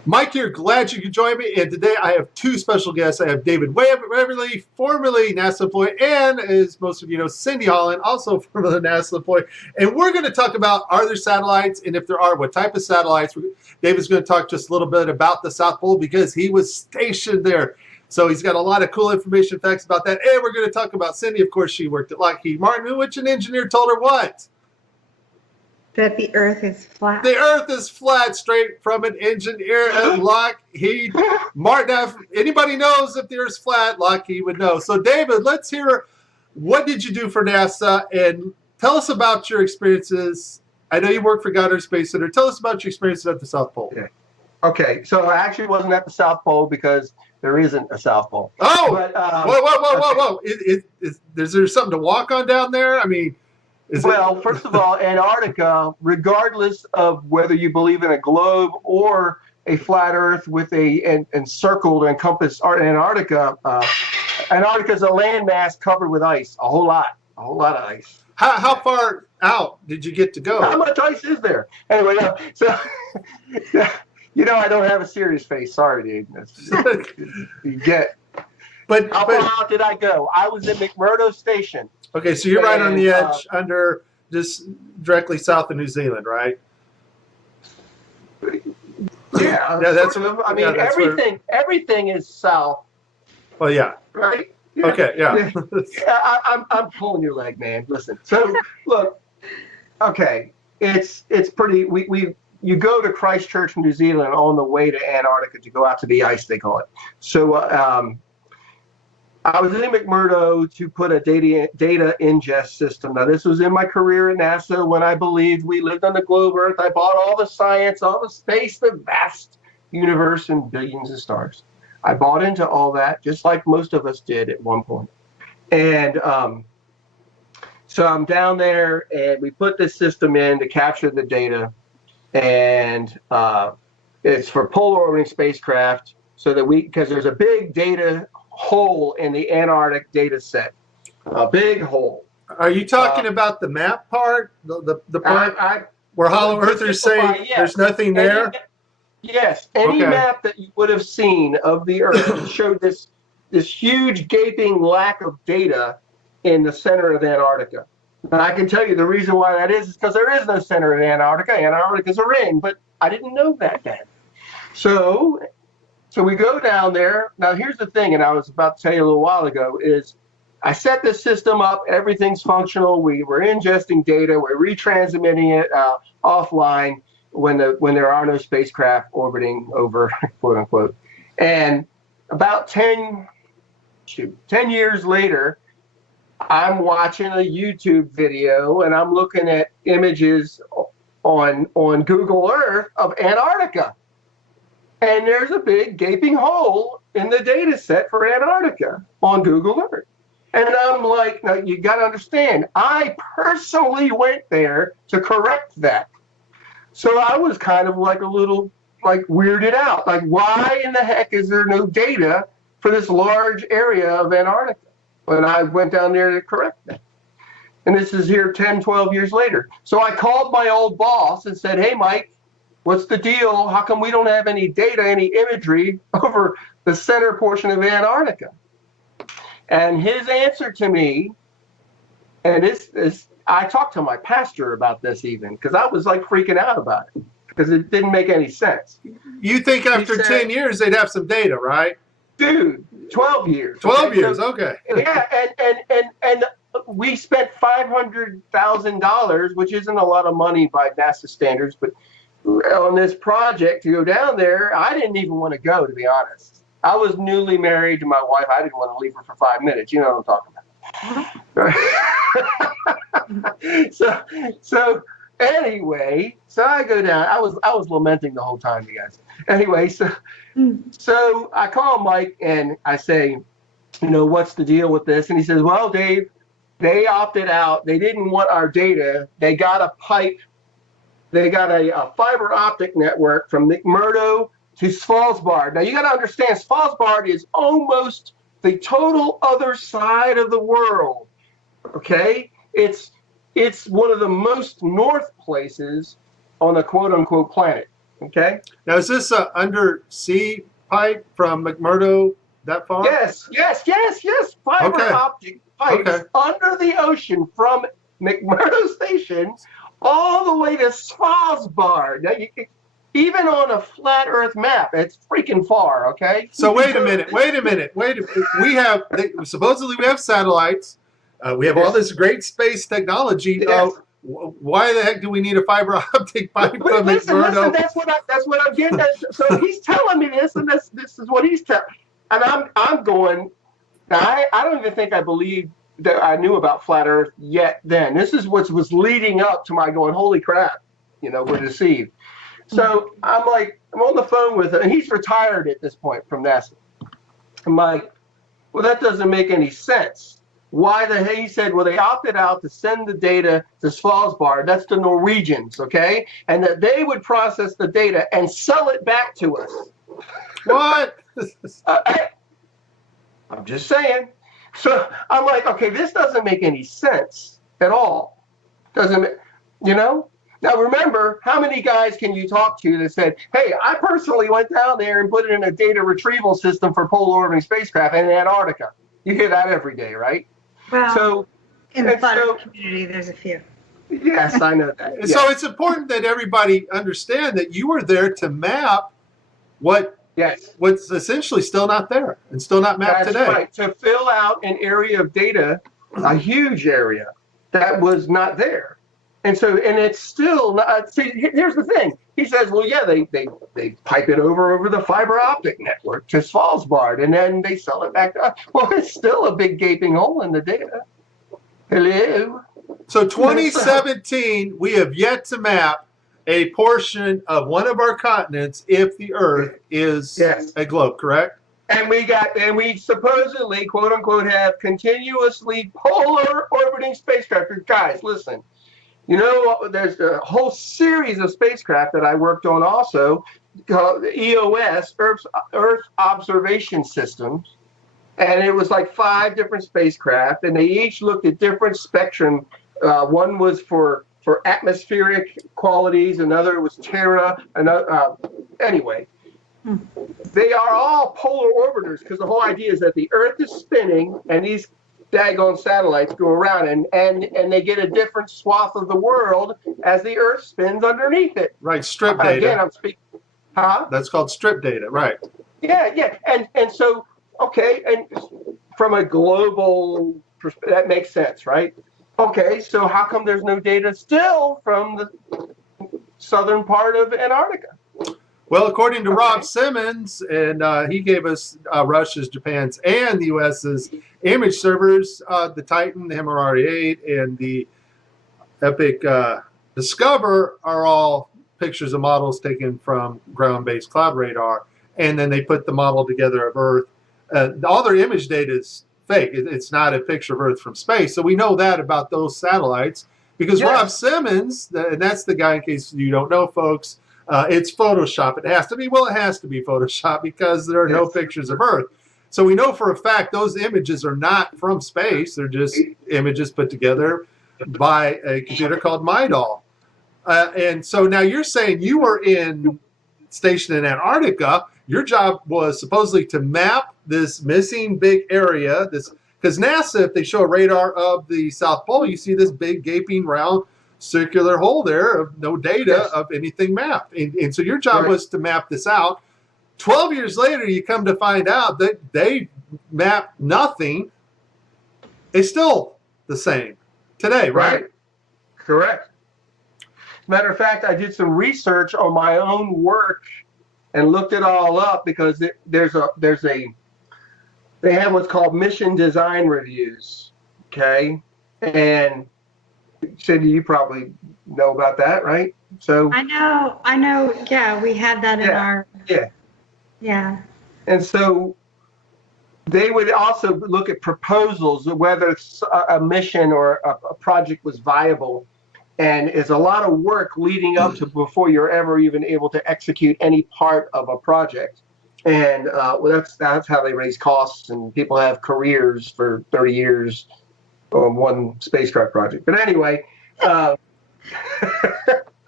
Mike here, glad you could join me. And today I have two special guests. I have David Weverly, formerly NASA employee, and as most of you know, Cindy Holland, also formerly NASA employee. And we're going to talk about, are there satellites? And if there are, what type of satellites? David's going to talk just a little bit about the South Pole because he was stationed there. So he's got a lot of cool information, facts about that. And we're going to talk about Cindy. Of course, she worked at Lockheed Martin, which an engineer told her what? That the Earth is flat. The Earth is flat, straight from an engineer at Lockheed Martin. Now, if anybody knows if the Earth's flat, Lockheed would know. So, David, let's hear, what did you do for NASA? And tell us about your experiences. I know you work for Goddard Space Center. Tell us about your experiences at the South Pole. Yeah. Okay, so I actually wasn't at the South Pole because there isn't a South Pole. Oh, but, whoa. Is there something to walk on down there? I mean, first of all, Antarctica, regardless of whether you believe in a globe or a flat Earth with a encircled or encompassed Antarctica, Antarctica is a landmass covered with ice, a whole lot of ice. How far out did you get to go? How much ice is there? Anyway, so you know I don't have a serious face. Sorry, dude. You get. But how far out did I go? I was at McMurdo Station. Okay, so you're right on the edge, under just directly south of New Zealand, right? Yeah, that's. I mean, everything is south. Well, yeah. Right. Yeah. Okay. Yeah. I'm pulling your leg, man. Listen. So look. Okay, it's pretty. You go to Christchurch, New Zealand, on the way to Antarctica to go out to the ice, they call it. So. I was in McMurdo to put a data ingest system. Now, this was in my career at NASA when I believed we lived on the globe Earth. I bought all the science, all the space, the vast universe, and billions of stars. I bought into all that, just like most of us did at one point. And so I'm down there, and we put this system in to capture the data. And it's for polar orbiting spacecraft, so that because there's a big data hole in the Antarctic data set, a big hole. Are you talking about the map part, the part where Hollow Earthers say there's nothing there? Yes, any map that you would have seen of the Earth showed this huge gaping lack of data in the center of Antarctica. And I can tell you the reason why that is because there is no center in Antarctica. Antarctica is a ring, but I didn't know that then. So we go down there. Now, here's the thing, and I was about to tell you a little while ago, is I set this system up. Everything's functional. We were ingesting data. We're retransmitting it offline when there are no spacecraft orbiting over, quote unquote. And about 10 years later, I'm watching a YouTube video, and I'm looking at images on Google Earth of Antarctica. And there's a big gaping hole in the data set for Antarctica on Google Earth. And I'm like, now you got to understand, I personally went there to correct that. So I was kind of like a little weirded out. Like, why in the heck is there no data for this large area of Antarctica when I went down there to correct that? And this is here 10, 12 years later. So I called my old boss and said, hey, Mike, what's the deal? How come we don't have any data, any imagery over the center portion of Antarctica? And his answer to me, and I talked to my pastor about this even, because I was like freaking out about it, because it didn't make any sense. You think after 10 years they'd have some data, right? Dude, 12 years. 12 years, okay. Yeah, and we spent $500,000, which isn't a lot of money by NASA standards, but on this project to go down there. I didn't even want to go, to be honest. I was newly married to my wife. I didn't want to leave her for 5 minutes. You know what I'm talking about. So anyway, so I go down. I was lamenting the whole time, you guys. Anyway, so I call Mike and I say, what's the deal with this? And he says, well, Dave, they opted out. They didn't want our data. They got a pipe. They got a fiber optic network from McMurdo to Svalbard. Now, you got to understand, Svalbard is almost the total other side of the world, okay? It's one of the most north places on the quote-unquote planet. Okay. Now, is this a undersea pipe from McMurdo that far? Yes. Fiber Okay. optic pipes Okay. under the ocean from McMurdo Station all the way to Svalbard. Now, even on a flat Earth map, it's freaking far. Okay. So wait a minute. Supposedly we have satellites. We have all this great space technology. Yes. Why the heck do we need a fiber optic pipe from Listen, McMurdo? that's what I'm getting at. So he's telling me this, and this is what he's telling, and I'm going. Now I don't even think I believe that I knew about flat Earth yet. Then this is what was leading up to my going. Holy crap! We're deceived. So I'm on the phone with him, and he's retired at this point from NASA. I'm like, well, that doesn't make any sense. Why the hell? He said, well, they opted out to send the data to Svalbard. That's the Norwegians, okay? And that they would process the data and sell it back to us. What? I'm just saying. So I'm like, okay, this doesn't make any sense at all. Now remember, how many guys can you talk to that said, hey, I personally went down there and put it in a data retrieval system for polar orbiting spacecraft in Antarctica? You hear that every day, right? Well, in the flat Earth community, there's a few. Yes, I know that. So it's important that everybody understand that you were there to map what's essentially still not there and still not mapped today. That's right. To fill out an area of data, a huge area that was not there. And it's still not. See, here's the thing. He says, well, yeah, they pipe it over the fiber optic network to Svalbard, and then they sell it back to us. Well, it's still a big gaping hole in the data. Hello. So 2017, we have yet to map a portion of one of our continents if the Earth is a globe, correct? And we supposedly, quote unquote, have continuously polar orbiting spacecraft. Guys, listen. There's a whole series of spacecraft that I worked on also called EOS, Earth Observation Systems. And it was like 5 different spacecraft, and they each looked at different spectrum. One was for atmospheric qualities, another was Terra, anyway. They are all polar orbiters because the whole idea is that the Earth is spinning and these daggone satellites go around and they get a different swath of the world as the Earth spins underneath it. Right, strip data. Again, I'm speaking. Huh? That's called strip data, right? Yeah. And so, okay, and from a global perspective, that makes sense, right? Okay, so how come there's no data still from the southern part of Antarctica? Well, according to Rob Simmons, and he gave us Russia's, Japan's, and the U.S.'s image servers, the Titan, the MRR-8, and the Epic Discover are all pictures of models taken from ground-based cloud radar, and then they put the model together of Earth. All their image data is fake. It's not a picture of Earth from space. So we know that about those satellites because Rob Simmons, and that's the guy, in case you don't know, folks, it's Photoshop. It has to be. Well, it has to be Photoshop because there are no pictures of Earth. So we know for a fact those images are not from space. They're just images put together by a computer called MyDoll. And so now you're saying you were stationed in Antarctica. Your job was supposedly to map this missing big area. Because NASA, if they show a radar of the South Pole, you see this big gaping round circular hole there of no data of anything mapped. And so your job was to map this out. 12 years later, you come to find out that they mapped nothing. It's still the same today, right? Correct. Matter of fact, I did some research on my own work and looked it all up because they have what's called mission design reviews. Okay. And Cindy, you probably know about that, right? So I know. Yeah, we had that in our. Yeah. And so they would also look at proposals, whether a mission or a project was viable. And it's a lot of work leading up to before you're ever even able to execute any part of a project. And that's how they raise costs, and people have careers for 30 years on one spacecraft project. But anyway,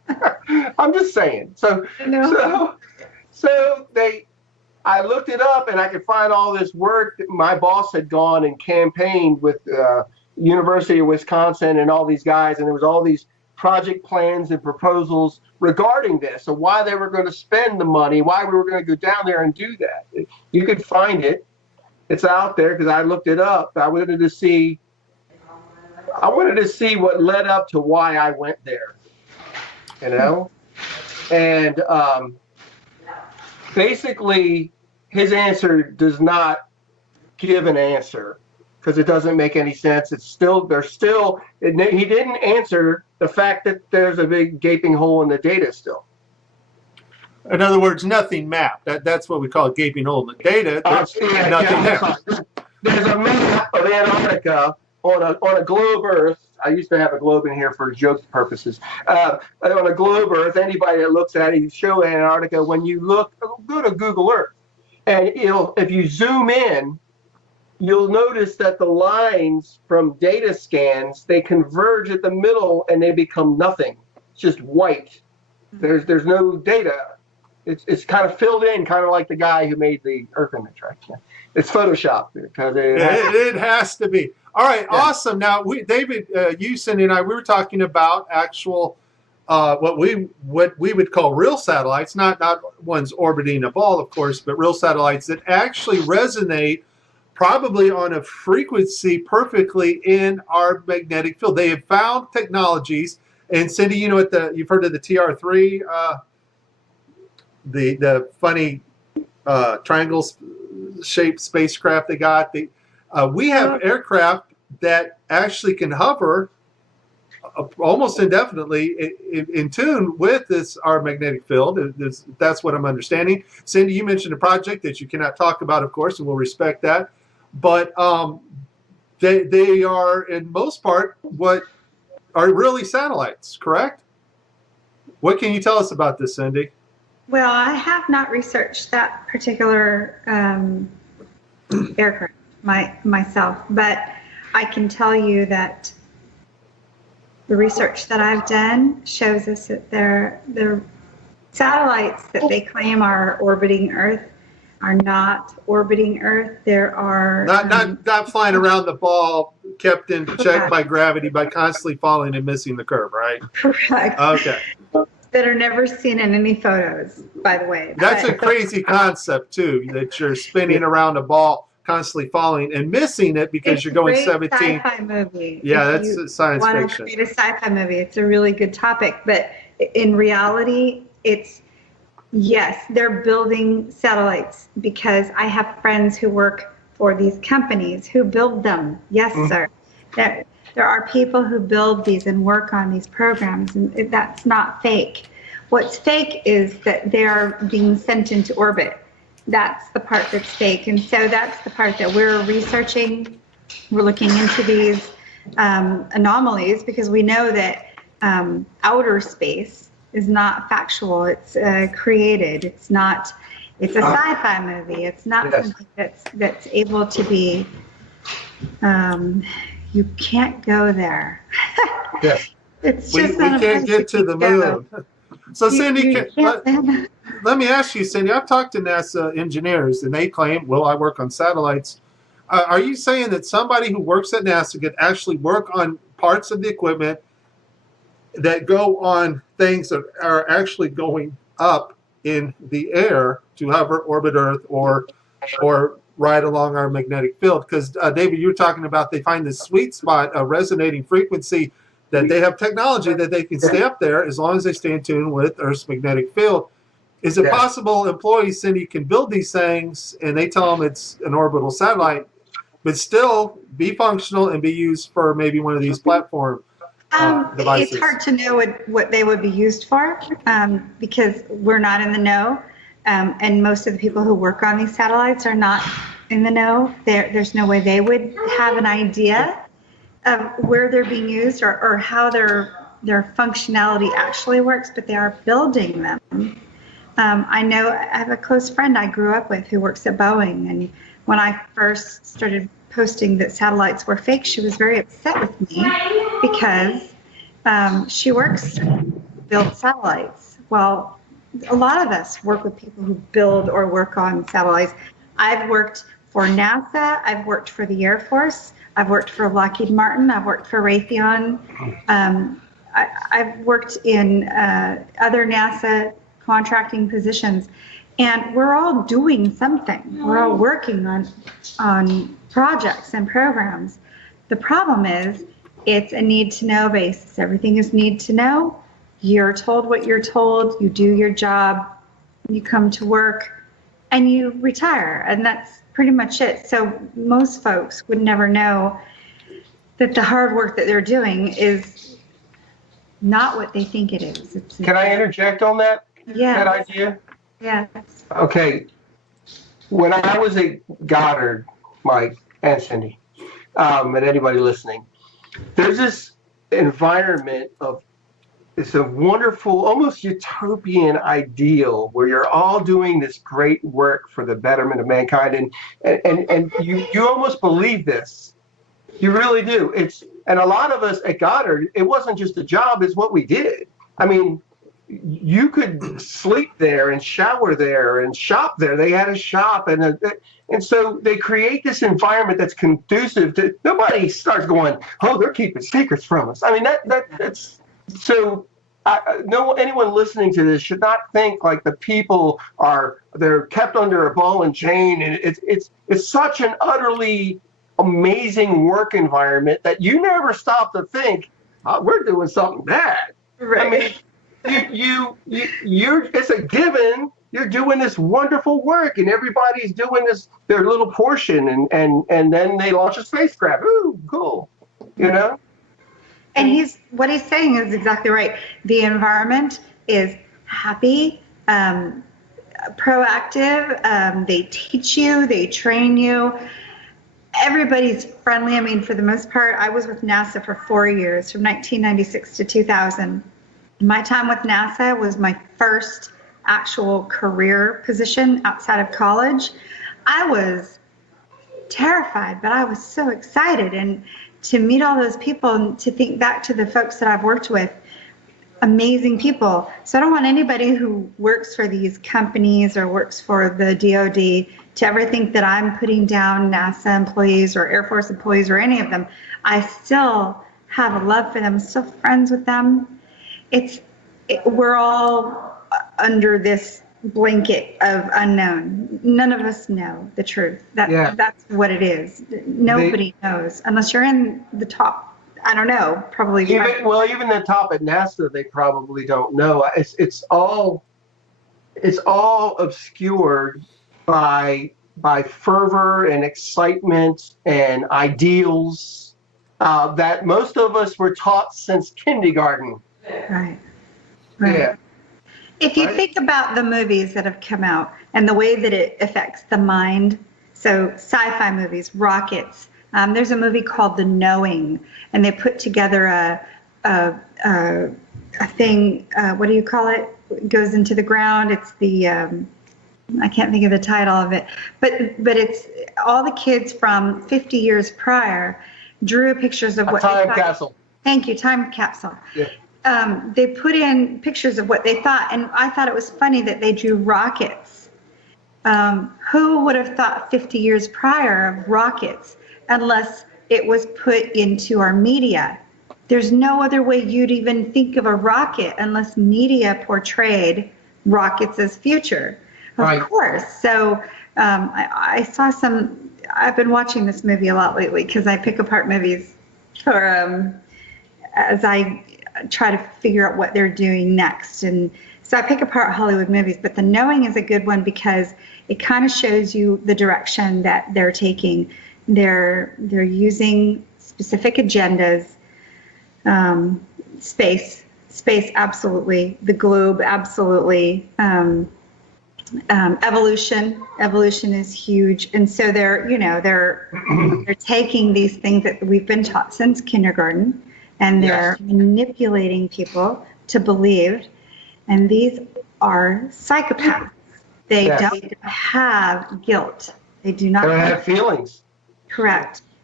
I'm just saying. So, No. so I looked it up and I could find all this work that my boss had gone and campaigned with University of Wisconsin and all these guys, and there was all these project plans and proposals regarding this, so why they were going to spend the money, why we were going to go down there and do that. You could find it. It's out there because I looked it up. I wanted to see what led up to why I went there, you know? And basically, his answer does not give an answer because it doesn't make any sense. He didn't answer the fact that there's a big gaping hole in the data still. In other words, nothing mapped. That's what we call a gaping hole in the data. There's nothing there. There's a map of Antarctica on a globe Earth. I used to have a globe in here for joke purposes. On a globe Earth, anybody that looks at it, you show Antarctica. When you go to Google Earth, and if you zoom in, you'll notice that the lines from data scans, they converge at the middle and they become nothing. It's just white. There's no data. It's kind of filled in, kind of like the guy who made the Earth image, right? Yeah. It's Photoshop. It has to be. All right, yeah. Awesome. Now, David, you, Cindy, and I, we were talking about actual, what we would call real satellites, not ones orbiting a ball, of course, but real satellites that actually resonate probably on a frequency perfectly in our magnetic field. They have found technologies, and Cindy, you know, you've heard of the TR3, the funny triangle-shaped spacecraft they got. We have aircraft that actually can hover almost indefinitely in tune with our magnetic field. That's what I'm understanding. Cindy, you mentioned a project that you cannot talk about, of course, and we'll respect that. But they are, in most part, what are really satellites, correct? What can you tell us about this, Cindy? Well, I have not researched that particular aircraft myself, but I can tell you that the research that I've done shows us that the satellites that they claim are orbiting Earth are not orbiting Earth. There are not flying around the ball, kept in check by gravity by constantly falling and missing the curve, right? Correct. Okay. That are never seen in any photos, by the way. That's a crazy concept too, that you're spinning around a ball, constantly falling and missing it because you're going 17. Sci-fi movie. Yeah, that's science fiction. Want to create a sci-fi movie? It's a really good topic, but in reality, yes, they're building satellites because I have friends who work for these companies who build them. Yes, sir. There are people who build these and work on these programs, and that's not fake. What's fake is that they are being sent into orbit. That's the part that's fake, and so that's the part that we're researching. We're looking into these anomalies because we know that outer space is not factual. It's created. It's not. It's a sci-fi movie. It's not something that's able to be. You can't go there. Yes. It's we just can't get to the moon. So Cindy, let me ask you, Cindy, I've talked to NASA engineers and they claim, well, I work on satellites. Are you saying that somebody who works at NASA could actually work on parts of the equipment that go on things that are actually going up in the air to hover, orbit Earth, or right along our magnetic field? Because David, you were talking about they find this sweet spot, a resonating frequency, that they have technology that they can stay up there as long as they stay in tune with Earth's magnetic field. Is it possible employees, Cindy, can build these things and they tell them it's an orbital satellite, but still be functional and be used for maybe one of these platform devices? It's hard to know what they would be used for because we're not in the know. And most of the people who work on these satellites are not in the know. There's no way they would have an idea of where they're being used or how their functionality actually works, but they are building them. I know I have a close friend I grew up with who works at Boeing, and when I first started posting that satellites were fake, she was very upset with me because she works build satellites. Well, a lot of us work with people who build or work on satellites. I've worked for NASA. I've worked for the Air Force. I've worked for Lockheed Martin. I've worked for Raytheon. I've worked in other NASA contracting positions, and we're all doing something. We're all working on projects and programs. The problem is it's a need-to-know basis. Everything is need-to-know. You're told what you're told. You do your job. You come to work, and you retire, and that's pretty much it. So most folks would never know that the hard work that they're doing is not what they think it is. Can I interject on that? Yeah. That idea? Yes. Okay. When I was at Goddard, Mike and Cindy, and anybody listening, there's this environment of, it's a wonderful, almost utopian ideal where you're all doing this great work for the betterment of mankind, and you almost believe this. You really do. And a lot of us at Goddard, it wasn't just a job, it's what we did. I mean, you could sleep there and shower there and shop there. They had a shop, and so they create this environment that's conducive to, nobody starts going, oh, they're keeping secrets from us. I mean, that's so. Anyone listening to this should not think like the people they're kept under a ball and chain, and it's such an utterly amazing work environment that you never stop to think, we're doing something bad. Right. I mean, you're it's a given. You're doing this wonderful work, and everybody's doing their little portion, and then they launch a spacecraft. Ooh, cool. You know. And what he's saying is exactly right. The environment is happy, proactive. They teach you, they train you. Everybody's friendly. I mean, for the most part, I was with NASA for 4 years, from 1996 to 2000. My time with NASA was my first actual career position outside of college. I was terrified, but I was so excited. And to meet all those people and to think back to the folks that I've worked with, amazing people. So I don't want anybody who works for these companies or works for the DoD to ever think that I'm putting down NASA employees or Air Force employees or any of them. I still have a love for them, still friends with them. We're all under this blanket of unknown. None of us know the truth. That's what it is. Nobody knows unless you're in the top. I don't know. Probably. Even the top at NASA, they probably don't know. It's all obscured by fervor and excitement and ideals that most of us were taught since kindergarten. Right. Yeah. If you think about the movies that have come out and the way that it affects the mind, so sci-fi movies, rockets, there's a movie called The Knowing, and they put together a thing, what do you call it? It goes into the ground. It's the, I can't think of the title of it, but it's all the kids from 50 years prior drew pictures of what time capsule. Thank you, time capsule. Yeah. They put in pictures of what they thought, and I thought it was funny that they drew rockets. Who would have thought 50 years prior of rockets unless it was put into our media? There's no other way you'd even think of a rocket unless media portrayed rockets as future. Of course. So I saw I've been watching this movie a lot lately because I pick apart movies as I try to figure out what they're doing next. And so I pick apart Hollywood movies, but The Knowing is a good one because it kind of shows you the direction that they're taking. They're using specific agendas, space absolutely, the globe absolutely, evolution is huge. And so they're taking these things that we've been taught since kindergarten, and they're manipulating people to believe. And these are psychopaths. They don't have guilt. They do not have feelings. Correct.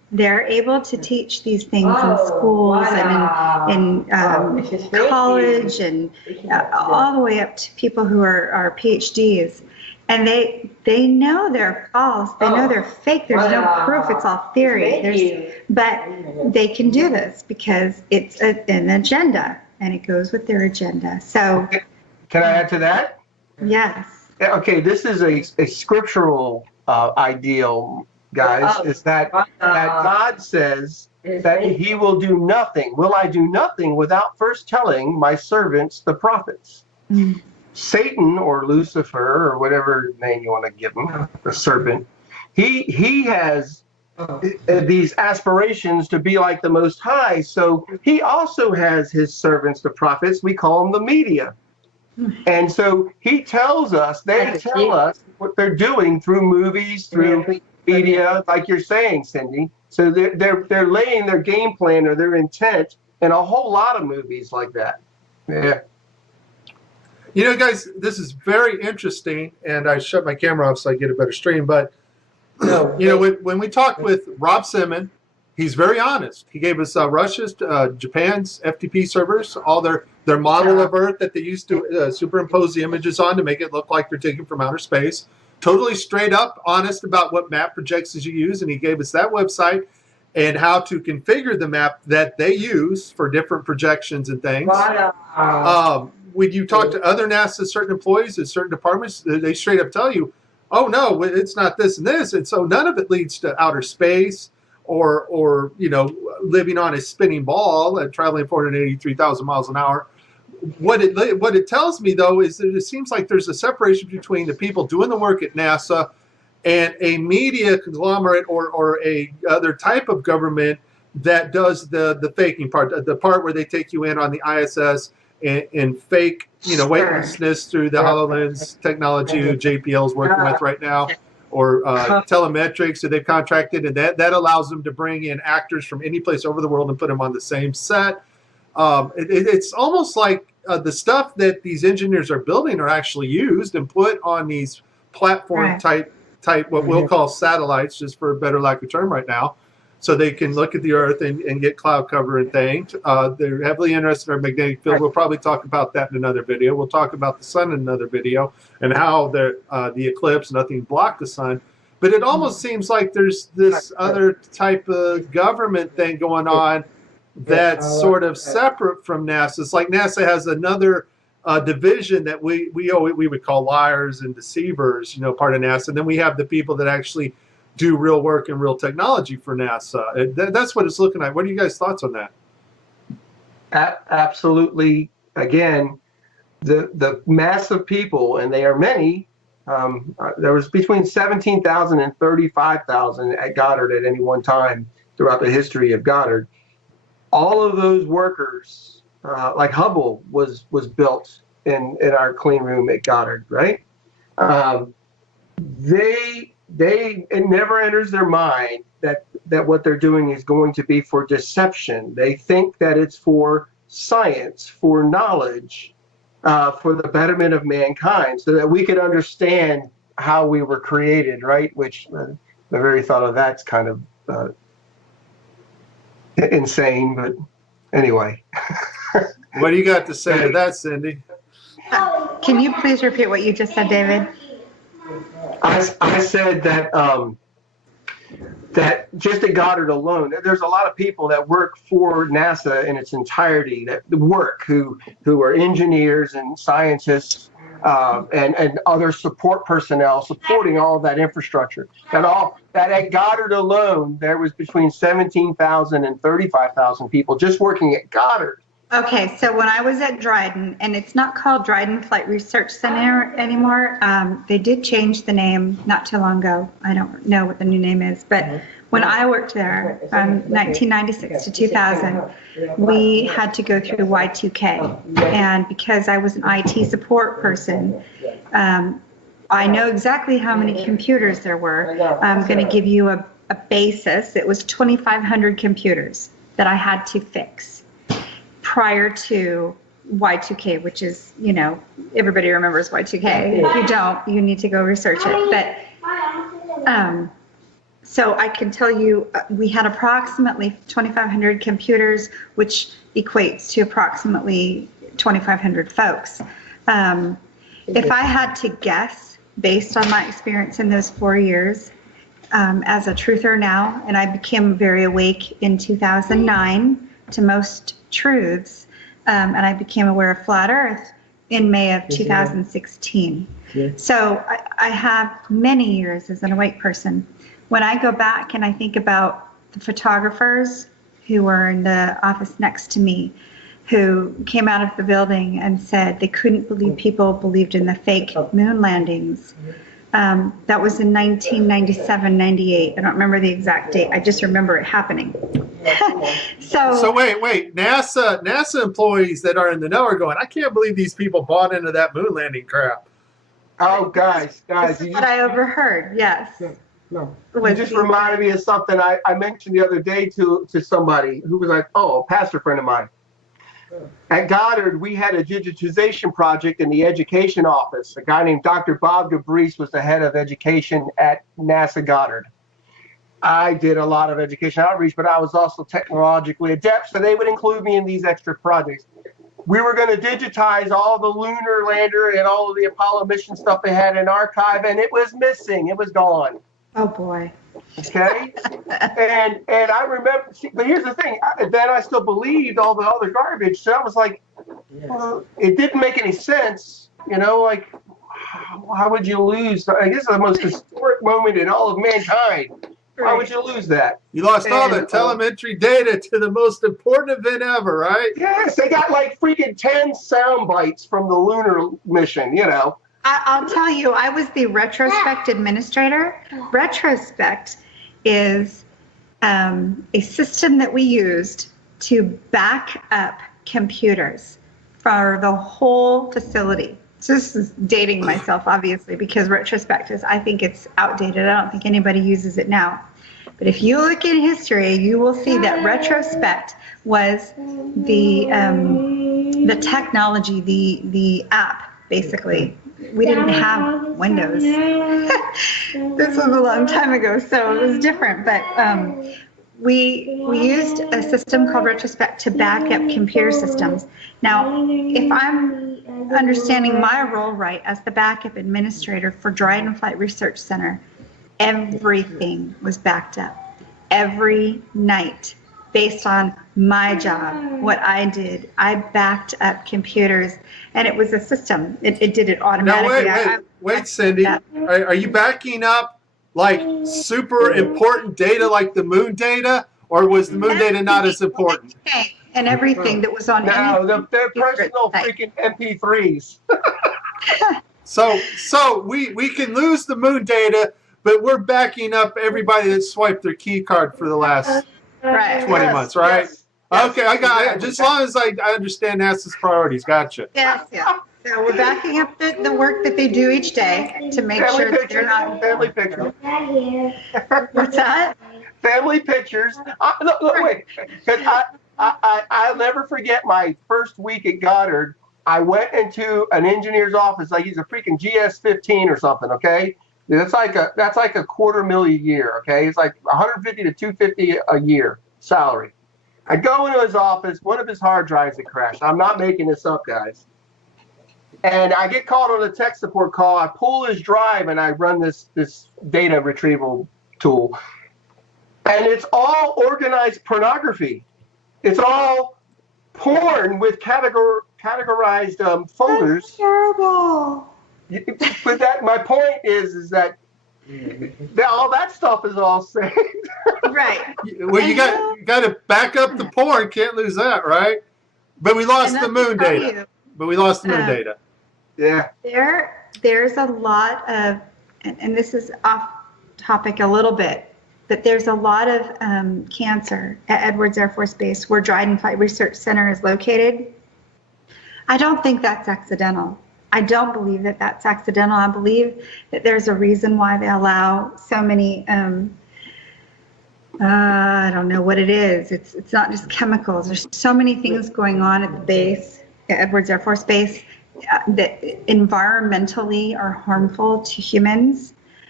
they're able to teach these things in schools and in college and all the way up to people who are PhDs. And they know they're false. They know they're fake. There's no proof. It's all theory. But they can do this because it's an agenda, and it goes with their agenda. So, can I add to that? Yes. Okay, this is a scriptural ideal, guys. Is that God says that He will do nothing. Will I do nothing without first telling my servants, the prophets? Mm. Satan or Lucifer or whatever name you want to give him, the serpent, he has these aspirations to be like the Most High. So he also has his servants, the prophets. We call them the media. And so he tells us, they tell us what they're doing through movies, through media, like you're saying, Cindy. So they're laying their game plan or their intent in a whole lot of movies like that. Yeah. You know, guys, this is very interesting, and I shut my camera off so I get a better stream. But you know, when we talked with Rob Simon, he's very honest. He gave us Russia's, Japan's FTP servers, all their model of Earth that they used to superimpose the images on to make it look like they're taken from outer space. Totally straight up honest about what map projections you use, and he gave us that website and how to configure the map that they use for different projections and things. When you talk to other NASA certain employees at certain departments, they straight up tell you, oh no, it's not this and this. And so none of it leads to outer space or you know, living on a spinning ball and traveling 483,000 miles an hour. What it tells me, though, is that it seems like there's a separation between the people doing the work at NASA and a media conglomerate or a other type of government that does the faking part, the part where they take you in on the ISS and fake, you know, weightlessness through the HoloLens technology JPL is working with right now, or telemetrics that they've contracted, and that allows them to bring in actors from any place over the world and put them on the same set. It's almost like the stuff that these engineers are building are actually used and put on these platform type what we'll call satellites, just for a better lack of term right now, so they can look at the Earth and get cloud cover and things. They're heavily interested in our magnetic field. We'll probably talk about that in another video. We'll talk about the sun in another video and how the eclipse, nothing blocked the sun. But it almost seems like there's this other type of government thing going on that's sort of separate from NASA. It's like NASA has another division that we would call liars and deceivers, you know, part of NASA. And then we have the people that actually do real work and real technology for NASA. That's what it's looking like. What are you guys' thoughts on that? Absolutely. Again, the mass of people, and they are many, there was between 17,000 and 35,000 at Goddard at any one time throughout the history of Goddard. All of those workers, like Hubble was built in our clean room at Goddard, right? It never enters their mind that what they're doing is going to be for deception. They think that it's for science, for knowledge, for the betterment of mankind, so that we could understand how we were created, right? Which the very thought of that's kind of insane, but anyway. What do you got to say to that, Cindy? Can you please repeat what you just said, David? I said that that just at Goddard alone, there's a lot of people that work for NASA in its entirety, that work who are engineers and scientists and other support personnel supporting all of that infrastructure. That at Goddard alone, there was between 17,000 and 35,000 people just working at Goddard. Okay, so when I was at Dryden, and it's not called Dryden Flight Research Center anymore, they did change the name not too long ago. I don't know what the new name is, but when I worked there from 1996 to 2000, we had to go through Y2K. And because I was an IT support person, I know exactly how many computers there were. I'm going to give you a basis. It was 2,500 computers that I had to fix prior to Y2K, which is, you know, everybody remembers Y2K. If you don't, you need to go research it. But So I can tell you, we had approximately 2,500 computers, which equates to approximately 2,500 folks. If I had to guess, based on my experience in those 4 years, as a truther now, and I became very awake in 2009 to most truths, and I became aware of flat Earth in May of 2016. So I have many years as an awake person. When I go back and I think about the photographers who were in the office next to me, who came out of the building and said they couldn't believe people believed in the fake moon landings. That was in 1997, 98. I don't remember the exact date. I just remember it happening. So wait. NASA employees that are in the know are going, I can't believe these people bought into that moon landing crap. Oh, guys. This is what I overheard, yes. No. You just reminded me of something I mentioned the other day to somebody who was like, oh, a pastor friend of mine. At Goddard, we had a digitization project in the education office. A guy named Dr. Bob DeBreese was the head of education at NASA Goddard. I did a lot of education outreach, but I was also technologically adept, so they would include me in these extra projects. We were going to digitize all the lunar lander and all of the Apollo mission stuff they had in archive, and it was missing. It was gone. Oh, boy. Okay, and I remember, but here's the thing, then I still believed all the other garbage, so I was like, well, it didn't make any sense, like, how would you lose, I guess the most historic moment in all of mankind, why would you lose that? You lost all the telemetry data to the most important event ever, right? Yes, they got like freaking 10 sound bites from the lunar mission, I'll tell you, I was the retrospect administrator. Retrospect is a system that we used to back up computers for the whole facility. So this is dating myself, obviously, because retrospect is, I think it's outdated. I don't think anybody uses it now. But if you look in history, you will see that retrospect was the technology, the app, basically. We didn't have Windows. This was a long time ago, so it was different. But we used a system called Retrospect to back up computer systems. Now, if I'm understanding my role right as the backup administrator for Dryden Flight Research Center, everything was backed up every night. Based on my job, what I did, I backed up computers, and it was a system. It did it automatically. Now, wait, Cindy. Are you backing up like super important data like the moon data, or was the moon data not as important? And everything that was on they're personal freaking MP3s. So we can lose the moon data, but we're backing up everybody that swiped their key card for the last 20 months, right? Yes. Okay, I got it. Just as long as I understand NASA's priorities. Gotcha. Yes. So we're backing up the work that they do each day to make sure that they're not. Family pictures. What's that? Family pictures. Look, wait. Because I'll never forget my first week at Goddard. I went into an engineer's office, like he's a freaking GS-15 or something, okay? That's like a $250,000 a year, okay? It's like 150 to 250 a year salary. I go into his office, one of his hard drives had crashed. I'm not making this up, guys. And I get called on a tech support call. I pull his drive and I run this data retrieval tool. And it's all organized pornography. It's all porn with categorized folders. That's terrible. But my point is that all that stuff is all saved. Right. Well, you got to back up the porn. Can't lose that, right? But we lost the moon data. Yeah. There's a lot of, and this is off topic a little bit, but there's a lot of cancer at Edwards Air Force Base where Dryden Flight Research Center is located. I don't think that's accidental. I don't believe that that's accidental. I believe that there's a reason why they allow so many, I don't know what it is. It's not just chemicals. There's so many things going on at the base, at Edwards Air Force Base, that environmentally are harmful to humans.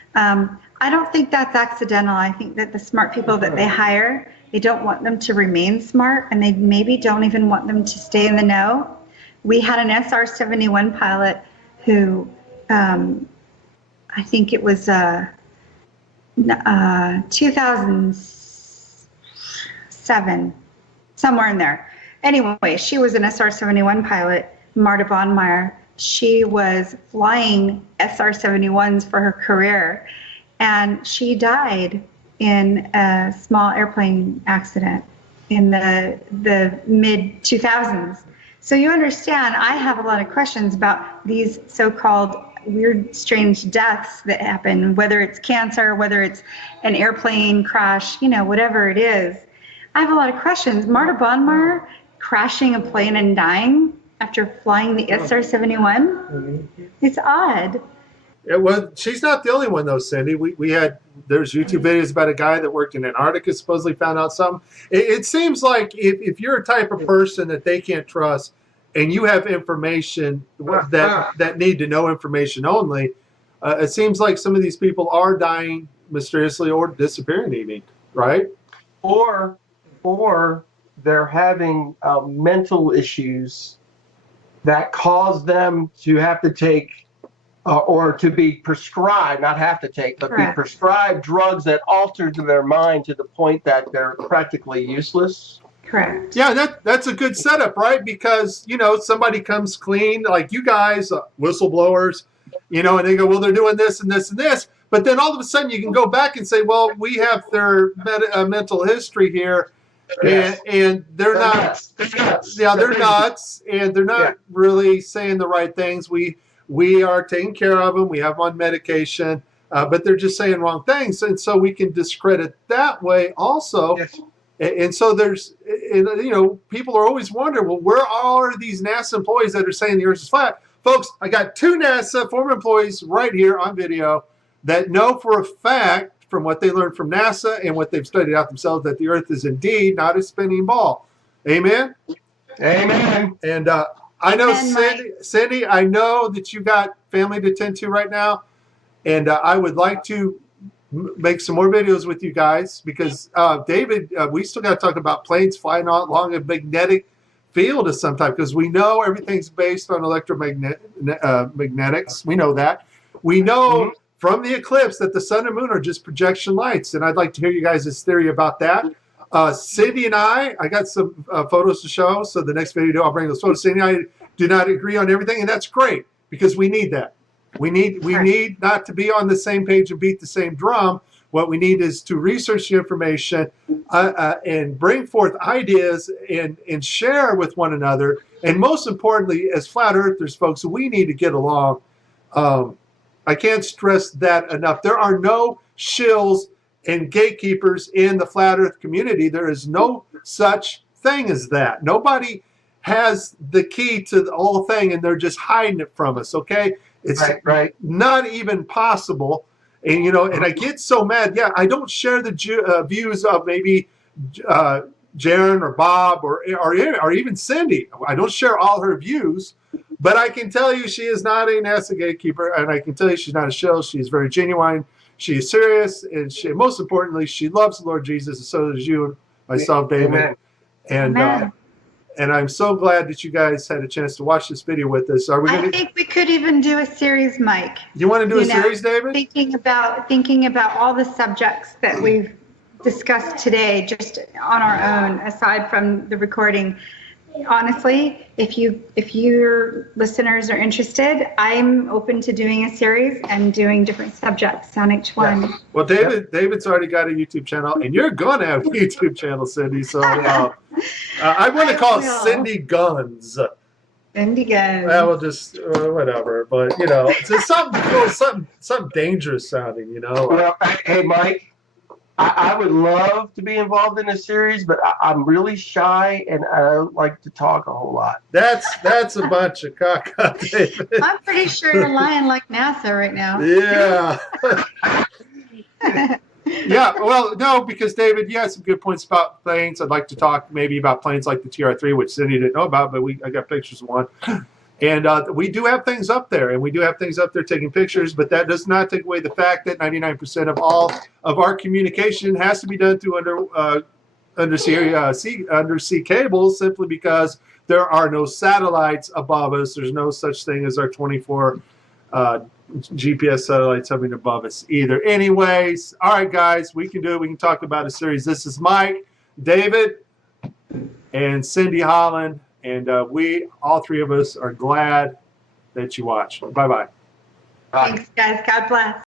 I don't think that's accidental. I think that the smart people that they hire, they don't want them to remain smart, and they maybe don't even want them to stay in the know. We had an SR-71 pilot who, I think it was 2007, somewhere in there. Anyway, she was an SR-71 pilot, Marta Bonmeyer. She was flying SR-71s for her career, and she died in a small airplane accident in the mid-2000s. So you understand, I have a lot of questions about these so-called weird, strange deaths that happen, whether it's cancer, whether it's an airplane crash, whatever it is. I have a lot of questions. Marta Bonmeyer crashing a plane and dying after flying the SR-71? It's odd. Yeah, well, she's not the only one, though, Cindy. There's YouTube videos about a guy that worked in Antarctica, supposedly found out something. It seems like if you're a type of person that they can't trust and you have information that need to know information only, it seems like some of these people are dying mysteriously or disappearing even, right? Or they're having mental issues that cause them to have to take or to be prescribed, not have to take, but be prescribed drugs that alter their mind to the point that they're practically useless. Correct. Yeah, that's a good setup, right? Because, somebody comes clean, like you guys, whistleblowers, and they go, well, they're doing this and this and this. But then all of a sudden you can go back and say, well, we have their mental history here. Yes. And they're not nuts. Yeah, they're nuts, and they're not really saying the right things. We are taking care of them. We have them on medication, but they're just saying wrong things, and so we can discredit that way also. Yes. And so people are always wondering, well, where are these NASA employees that are saying the Earth is flat? Folks, I got 2 NASA former employees right here on video that know for a fact, from what they learned from NASA and what they've studied out themselves, that the Earth is indeed not a spinning ball. Amen? Amen. And I know, Amen, Cindy, I know that you got family to tend to right now, and I would like to make some more videos with you guys because, David, we still got to talk about planes flying along a magnetic field of some type because we know everything's based on magnetics. We know that. We know from the eclipse that the sun and moon are just projection lights, and I'd like to hear you guys' theory about that. Cindy and I got some photos to show, so the next video I'll bring those photos. Cindy and I do not agree on everything, and that's great because we need that. We need not to be on the same page and beat the same drum. What we need is to research the information and bring forth ideas and share with one another. And most importantly, as flat earthers, folks, we need to get along. I can't stress that enough. There are no shills and gatekeepers in the flat earth community. There is no such thing as that. Nobody has the key to the whole thing, and they're just hiding it from us, okay? It's not even possible. And, and I get so mad. Yeah, I don't share the views of maybe Jaron or Bob or even Cindy. I don't share all her views. But I can tell you she is not a NASA gatekeeper, and I can tell you she's not a shill. She is very genuine. She is serious, and most importantly, she loves the Lord Jesus, and so does you and myself, David. Amen. And I'm so glad that you guys had a chance to watch this video with us. Are we? I think we could even do a series, Mike. You want to do a series, David? Thinking about all the subjects that we've discussed today, just on our own, aside from the recording. Honestly, if your listeners are interested, I'm open to doing a series and doing different subjects on each one. Yeah. Well, David's already got a YouTube channel, and you're going to have a YouTube channel, Cindy. So I want to call it Cindy Guns. Cindy Guns. Well, just whatever, but it's just something cool, something dangerous sounding, Well, hey, Mike. I would love to be involved in a series, but I'm really shy and I don't like to talk a whole lot. That's a bunch of caca, David. I'm pretty sure you're lying like NASA right now. Yeah. Yeah, well, no, because David, you had some good points about planes. I'd like to talk maybe about planes like the TR-3, which Cindy didn't know about, but I got pictures of one. And we do have things up there, and we do have things up there taking pictures, but that does not take away the fact that 99% of all of our communication has to be done through undersea cables, simply because there are no satellites above us. There's no such thing as our 24 GPS satellites hovering above us either. Anyways, all right, guys, we can do it. We can talk about a series. This is Mike, David, and Cindy Holland. And we, all three of us, are glad that you watched. Bye-bye. Bye. Thanks, guys. God bless.